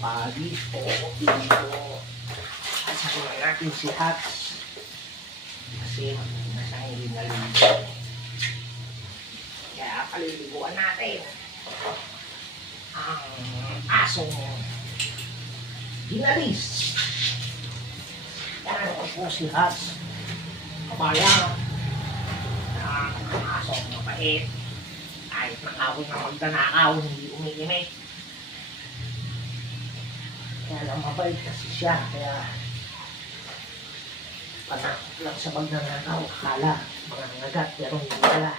pagis po dito. At sabihin natin si Hats. Kasi nasa hindi naligo. Kaya paliliguan natin ang asong ginalis. Yan po si Hats. Kabayan. Ang asong mabait. Kahit nakawin na magdanakaw, hindi umiimik. Kaya lang mabait kasi siya. Kaya panakot lang sa magnanakaw. Akala mga nagat pero hindi pala.